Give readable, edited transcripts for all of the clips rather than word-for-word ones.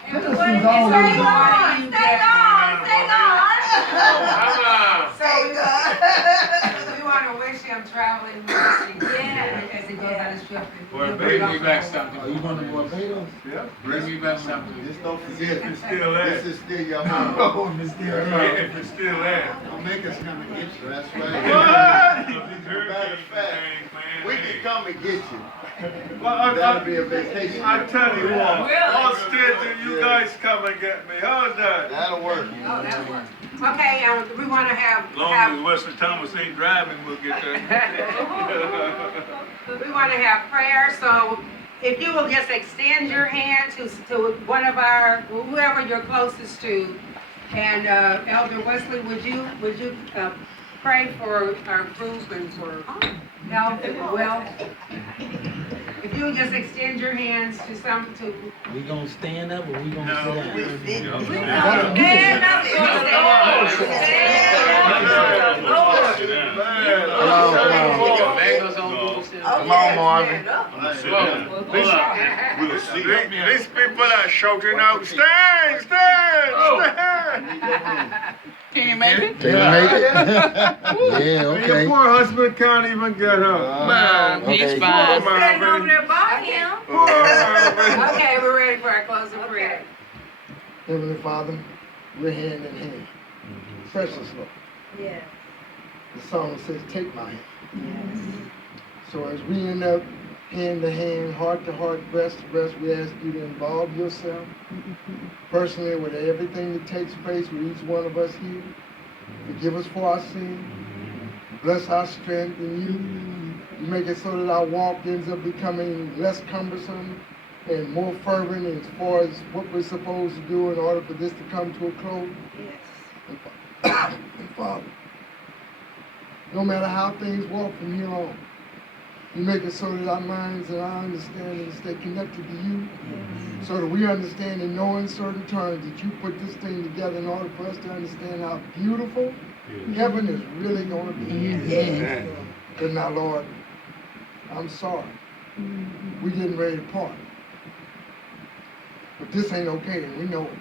Stay on. We want to wish him traveling mercy. Yeah. As he goes on his trip. Bring me back something. Are you going to Barbados? Yeah. Bring me back something. Just don't forget. If it's still there. This is still your home. Oh, if it's still there. If it's still there. Don't make us come and get you. That's right. Matter of fact, we can come and get you. well, That'll be a vacation. I tell you what, I'll still do you guys come and get me. How's that? That'll work. Oh, that'll work. Okay, we want to As long as Wesley Thomas ain't driving, we'll get there. we want to have prayer. So if you will just extend your hand to one of our, whoever you're closest to, and Elder Wesley, would you pray for our group and for health and wealth? If you would just extend your hands to We gonna stand up or we gonna sit down? stand up. Come on, Marvin. These people are shouting out, stand, stand, stand. Can you make it? Can you make it? Yeah, okay. Your poor husband can't even get up. Man, he's fine. Poor Standing over Marvin. there by him. Poor Marvin. Okay, we're ready for our closing prayer. Heavenly Father, we're hand in hand. Precious Lord. Yes. The song says, take my hand. So as we end up hand to hand, heart to heart, breast to breast, we ask you to involve yourself personally with everything that takes place with each one of us here. Forgive us for our sin. Bless our strength in you. You make it so that our walk ends up becoming less cumbersome and more fervent as far as what we're supposed to do in order for this to come to a close. Yes. And Father, no matter how things walk from here on, you make it so that our minds and our understanding stay connected to you, so that we understand and know in certain terms that you put this thing together in order for us to understand how beautiful heaven is really going to be. Because now, Lord, I'm sorry. We're getting ready to part. But this ain't okay, and we know it.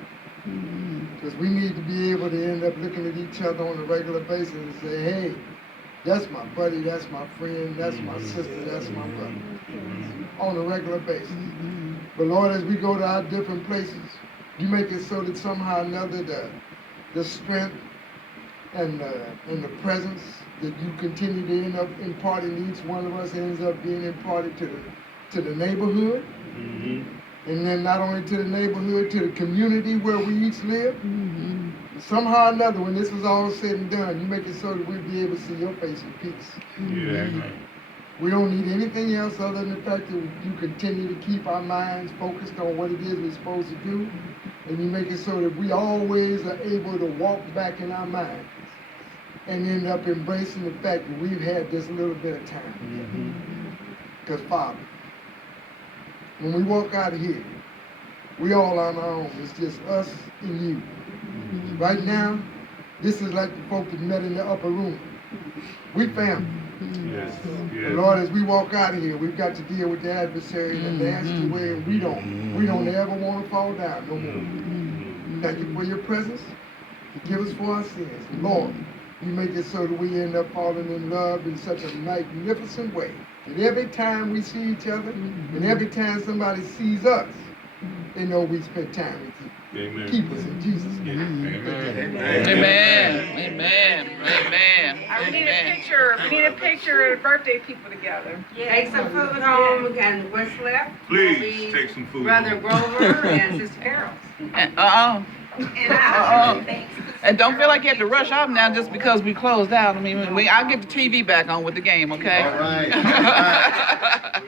Because we need to be able to end up looking at each other on a regular basis and say, hey, that's my buddy, that's my friend, that's my sister, that's my brother. On a regular basis. But Lord, as we go to our different places, you make it so that somehow or another the strength and the presence that you continue to end up imparting each one of us ends up being imparted to the neighborhood. And then not only to the neighborhood, to the community where we each live. Somehow or another, when this is all said and done, you make it so that we'll be able to see your face in peace. We don't need anything else other than the fact that you continue to keep our minds focused on what it is we're supposed to do. And you make it so that we always are able to walk back in our minds and end up embracing the fact that we've had this little bit of time. Because Father, when we walk out of here, we all on our own. It's just us and you. Right now, this is like the folk that met in the upper room. We family. Yes. And Lord, as we walk out of here, we've got to deal with the adversary in a nasty way, and we don't ever want to fall down no more. Thank you for your presence. Forgive us for our sins. Lord, you make it so that we end up falling in love in such a magnificent way. And every time we see each other, and every time somebody sees us, they know we spent time with you. Amen. Keep us in Jesus' name. Amen. Amen. Amen. We need a picture. We need a picture of the birthday people together. Take some food home, and what's left? Please take some food. Brother Grover and Sister Carol. And don't feel like you have to rush off now just because we closed out. I mean, I'll get the TV back on with the game, okay? All right.